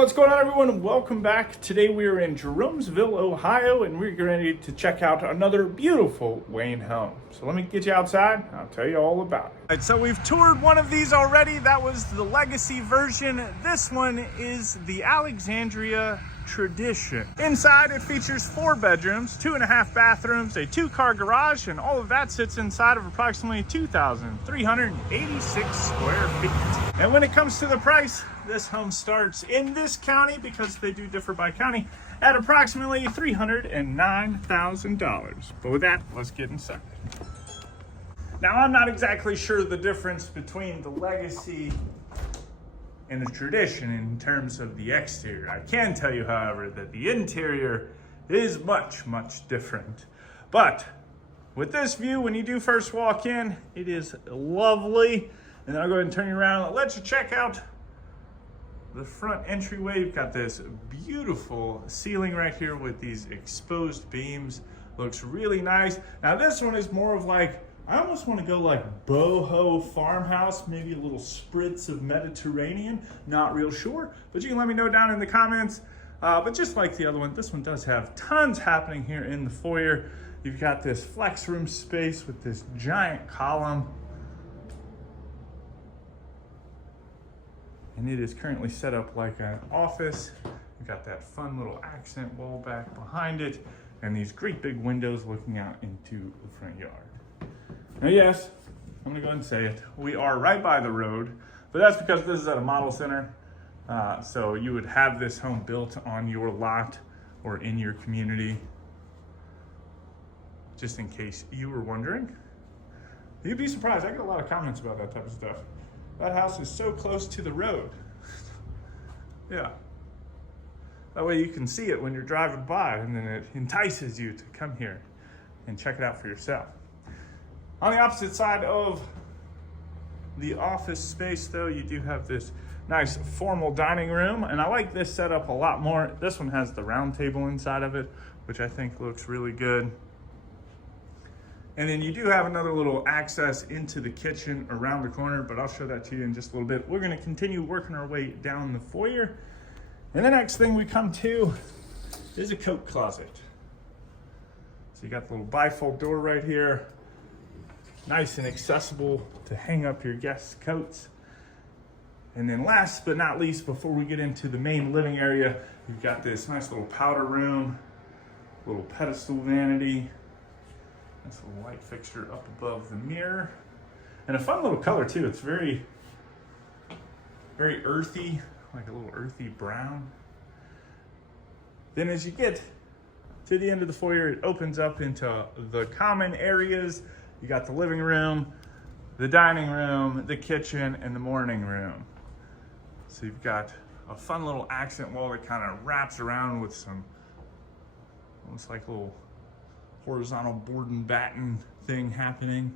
What's going on, everyone? Welcome back. Today we are in Jeromesville, Ohio, and we're ready to check out another beautiful Wayne home. So let me get you outside. I'll tell you all about it. All right, so we've toured one of these already. That was the Legacy version. This one is the Alexandria Tradition. Inside, it features 4 bedrooms, 2.5 bathrooms, a 2-car garage, and all of that sits inside of approximately 2,386 square feet. And when it comes to the price, this home starts in this county, because they do differ by county, at approximately $309,000. But with that, let's get inside. Now, I'm not exactly sure the difference between the Legacy and the Tradition in terms of the exterior. I can tell you, however, that the interior is much, much different. But with this view, when you do first walk in, it is lovely. And then I'll go ahead and turn you around and let you check out the front entryway. You've got this beautiful ceiling right here with these exposed beams. Looks really nice. Now this one is more of like, I almost want to go like boho farmhouse, maybe a little spritz of Mediterranean. Not real sure, but you can let me know down in the comments. But just like the other one, this one does have tons happening here in the foyer. You've got this flex room space with this giant column. And it is currently set up like an office. You've got that fun little accent wall back behind it, and these great big windows looking out into the front yard. Now, yes, I'm gonna go ahead and say it. We are right by the road, but that's because this is at a model center. So you would have this home built on your lot or in your community. Just in case you were wondering. You'd be surprised, I get a lot of comments about that type of stuff. That house is so close to the road. Yeah. That way you can see it when you're driving by, and then it entices you to come here and check it out for yourself. On the opposite side of the office space, though, you do have this nice formal dining room, and I like this setup a lot more. This one has the round table inside of it, which I think looks really good. And then you do have another little access into the kitchen around the corner, but I'll show that to you in just a little bit. We're gonna continue working our way down the foyer. And the next thing we come to is a coat closet. So you got the little bifold door right here. Nice and accessible to hang up your guests' coats. And then last but not least, before we get into the main living area, you've got this nice little powder room, little pedestal vanity. Nice little light fixture up above the mirror. And a fun little color too. It's very, very earthy, like a little earthy brown. Then as you get to the end of the foyer, it opens up into the common areas. You got the living room, the dining room, the kitchen, and the morning room. So you've got a fun little accent wall that kind of wraps around with some, almost like a little horizontal board and batten thing happening.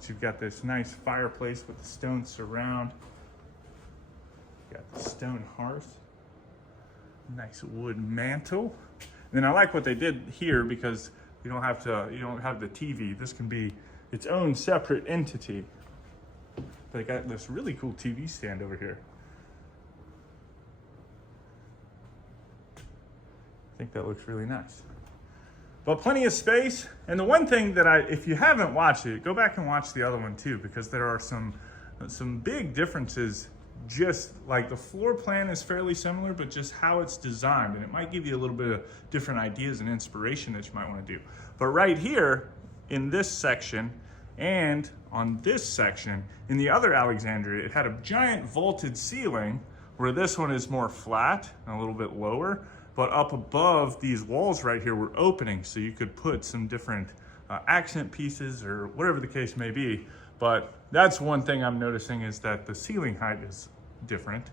So you've got this nice fireplace with the stone surround. You've got the stone hearth, nice wood mantle. And then I like what they did here, because you don't have the TV. This can be its own separate entity. They got this really cool TV stand over here. I think that looks really nice. But plenty of space. And the one thing that if you haven't watched it, go back and watch the other one too, because there are some big differences. Just like the floor plan is fairly similar, but just how it's designed, and it might give you a little bit of different ideas and inspiration that you might want to do. But right here in this section and on this section, in the other Alexandria, it had a giant vaulted ceiling, where this one is more flat and a little bit lower. But up above these walls right here were opening, so you could put some different accent pieces or whatever the case may be. But that's one thing I'm noticing, is that the ceiling height is different,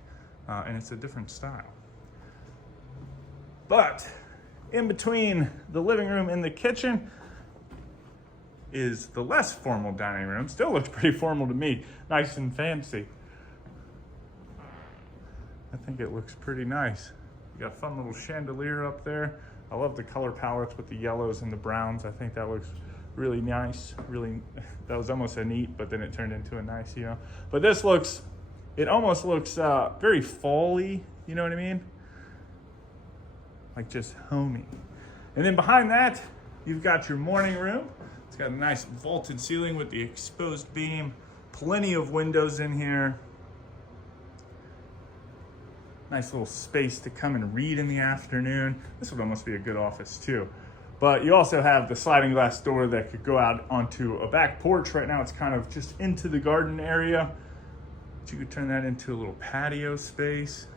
and it's a different style. But in between the living room and the kitchen is the less formal dining room. Still looks pretty formal to me, nice and fancy. I think it looks pretty nice. You got a fun little chandelier up there. I love the color palettes with the yellows and the browns. I think that looks really nice. Really, that was almost a neat, but then it turned into a nice, But this looks, it almost looks very fall-y, you know what I mean? like just homey. And then behind that, you've got your morning room. It's got a nice vaulted ceiling with the exposed beam, plenty of windows in here. Nice little space to come and read in the afternoon. This would almost be a good office too. But you also have the sliding glass door that could go out onto a back porch. Right now it's kind of just into the garden area. But you could turn that into a little patio space.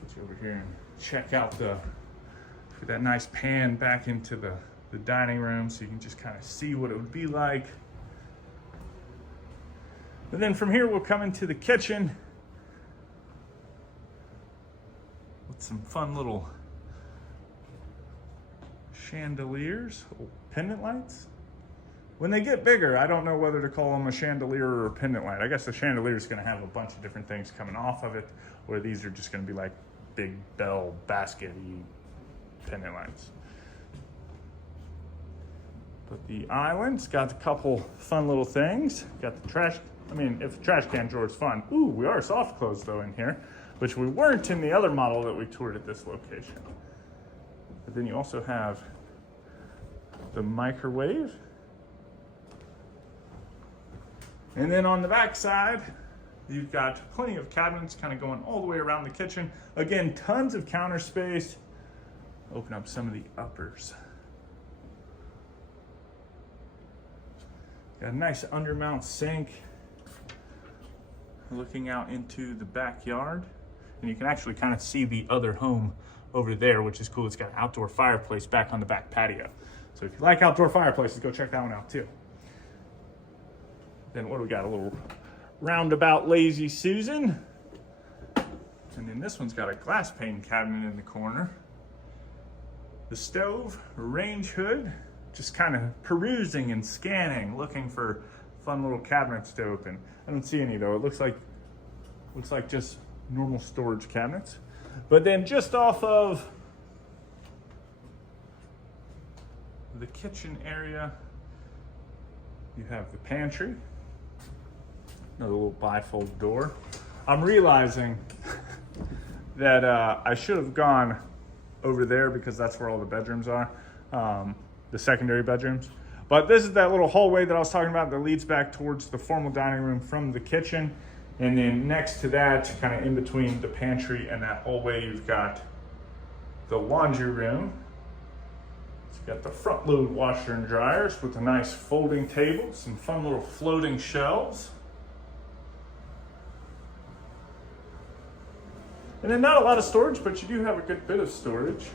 Get you over here and check out that nice pan back into the dining room so you can just kind of see what it would be like. And then from here we'll come into the kitchen with some fun little chandeliers, little pendant lights. When they get bigger, I don't know whether to call them a chandelier or a pendant light. I guess the chandelier is going to have a bunch of different things coming off of it, or these are just going to be like big bell basket-y pendant lights. But the island's got a couple fun little things. Got the trash, I mean, if the trash can drawer is fun. Ooh, we are soft closed though in here, which we weren't in the other model that we toured at this location. But then you also have the microwave. And then on the back side, you've got plenty of cabinets kind of going all the way around the kitchen. Again, tons of counter space. Open up some of the uppers. Got a nice undermount sink looking out into the backyard. And you can actually kind of see the other home over there, which is cool. It's got an outdoor fireplace back on the back patio. So if you like outdoor fireplaces, go check that one out too. Then what do we got? A little roundabout Lazy Susan. And then this one's got a glass pane cabinet in the corner. The stove, range hood, just kind of perusing and scanning, looking for fun little cabinets to open. I don't see any though. It looks like just normal storage cabinets. But then just off of the kitchen area, you have the pantry. Another little bifold door. I'm realizing that I should have gone over there because that's where all the bedrooms are, the secondary bedrooms. But this is that little hallway that I was talking about that leads back towards the formal dining room from the kitchen. And then next to that, kind of in between the pantry and that hallway, you've got the laundry room. It's got the front load washer and dryers with a nice folding table, some fun little floating shelves. And then not a lot of storage, but you do have a good bit of storage.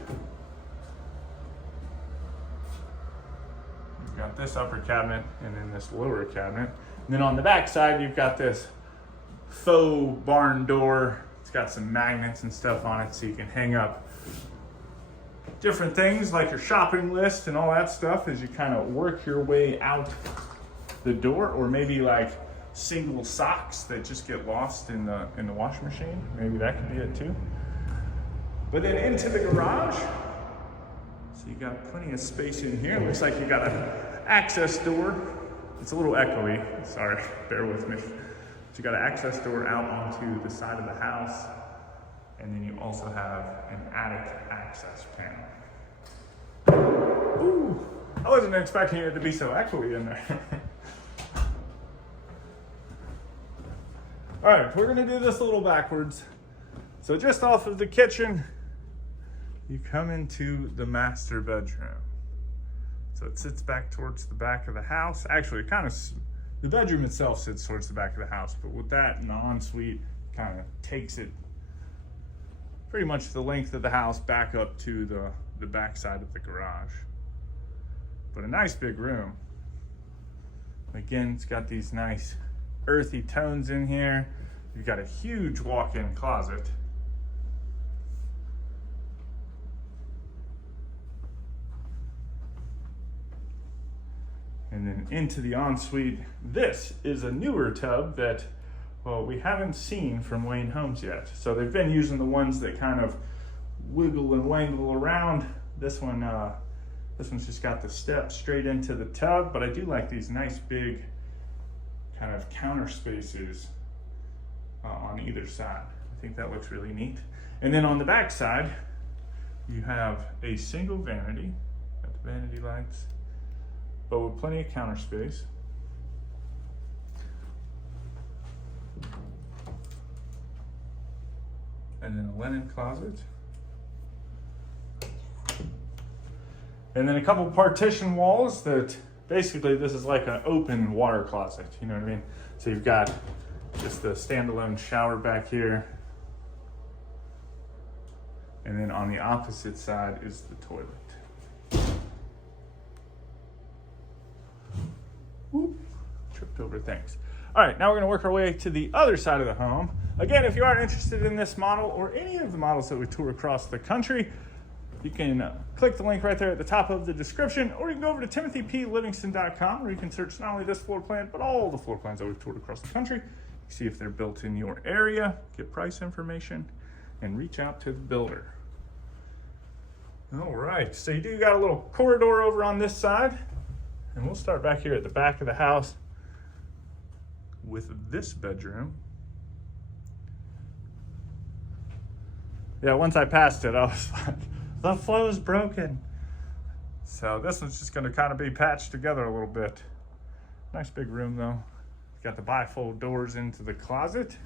You've got this upper cabinet and then this lower cabinet. And then on the back side, you've got this faux barn door. It's got some magnets and stuff on it so you can hang up different things like your shopping list and all that stuff as you kind of work your way out the door, or maybe like single socks that just get lost in the washing machine. Maybe that could be it too. But then into the garage, so you got plenty of space in here. Looks like you got an access door. It's a little echoey, sorry, bear with me. So you got an access door out onto the side of the house, and then you also have an attic access panel. Ooh, I wasn't expecting it to be so echoey in there. All right, we're gonna do this a little backwards. So just off of the kitchen, you come into the master bedroom. So it sits back towards the back of the house. Actually, the bedroom itself sits towards the back of the house, but with that and the ensuite, kind of takes it pretty much the length of the house back up to the back side of the garage. But a nice big room. Again, it's got these nice earthy tones in here. You've got a huge walk-in closet. And then into the ensuite. This is a newer tub that, well, we haven't seen from Wayne Homes yet. So they've been using the ones that kind of wiggle and wangle around. This one's just got the steps straight into the tub, but I do like these nice big kind of counter spaces on either side. I think that looks really neat. And then on the back side, you have a single vanity, got the vanity lights, but with plenty of counter space. And then a linen closet. And then a couple partition walls that basically this is like an open water closet, you know what I mean? So you've got just the standalone shower back here. And then on the opposite side is the toilet. Whoop, tripped over things. All right, now we're gonna work our way to the other side of the home. Again, if you are interested in this model or any of the models that we tour across the country, you can click the link right there at the top of the description, or you can go over to timothyplivingston.com where you can search not only this floor plan, but all the floor plans that we've toured across the country. See if they're built in your area, get price information, and reach out to the builder. All right, so you do got a little corridor over on this side, and we'll start back here at the back of the house with this bedroom. Yeah, once I passed it, I was like, the flow's broken. So this one's just gonna kind of be patched together a little bit. Nice big room though. Got the bifold doors into the closet.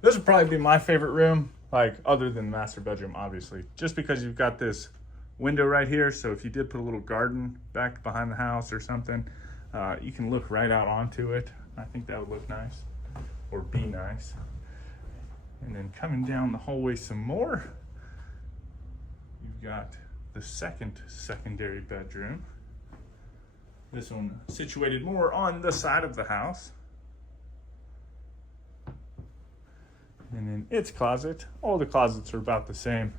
This would probably be my favorite room, like other than the master bedroom, obviously, just because you've got this window right here. So if you did put a little garden back behind the house or something, you can look right out onto it. I think that would look nice, or be nice. And then coming down the hallway some more, you've got the secondary bedroom. This one situated more on the side of the house. And then its closet. All the closets are about the same.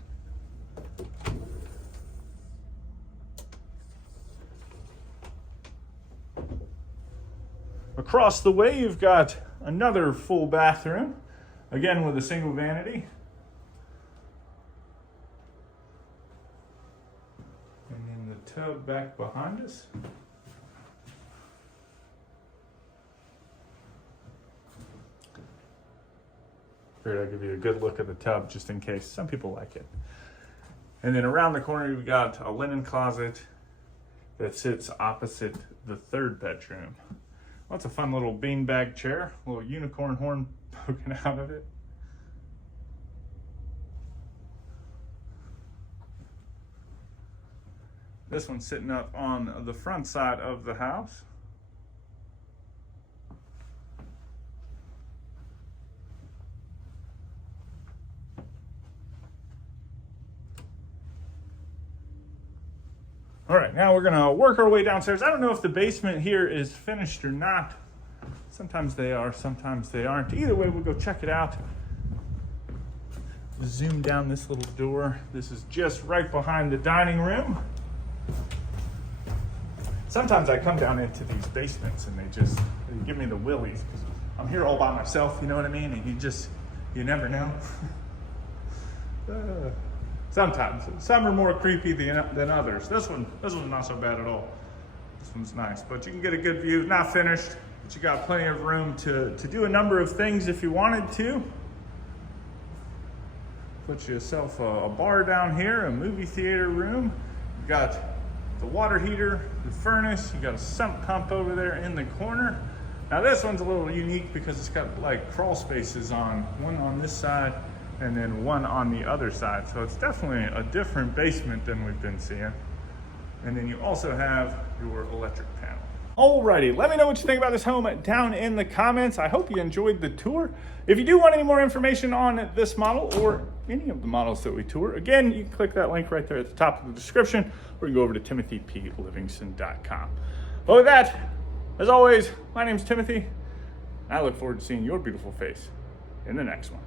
Across the way, you've got another full bathroom, again with a single vanity. And then the tub back behind us. Figured I'd give you a good look at the tub just in case. Some people like it. And then around the corner, you've got a linen closet that sits opposite the third bedroom. Well, it's a fun little beanbag chair, a little unicorn horn poking out of it. This one's sitting up on the front side of the house. All right, now we're gonna work our way downstairs. I don't know if the basement here is finished or not. Sometimes they are, sometimes they aren't. Either way, we'll go check it out. Zoom down this little door. This is just right behind the dining room. Sometimes I come down into these basements and they give me the willies because I'm here all by myself, you know what I mean? And you never know. Sometimes. Some are more creepy than others. This one's not so bad at all. This one's nice, but you can get a good view. Not finished, but you got plenty of room to do a number of things if you wanted to. Put yourself a bar down here, a movie theater room. You got the water heater, the furnace. You got a sump pump over there in the corner. Now this one's a little unique because it's got like crawl spaces on, one on this side and then one on the other side. So it's definitely a different basement than we've been seeing. And then you also have your electric panel. Alrighty, let me know what you think about this home down in the comments. I hope you enjoyed the tour. If you do want any more information on this model or any of the models that we tour, again, you can click that link right there at the top of the description, or you can go over to timothyplivingston.com. But with that, as always, my name's Timothy. I look forward to seeing your beautiful face in the next one.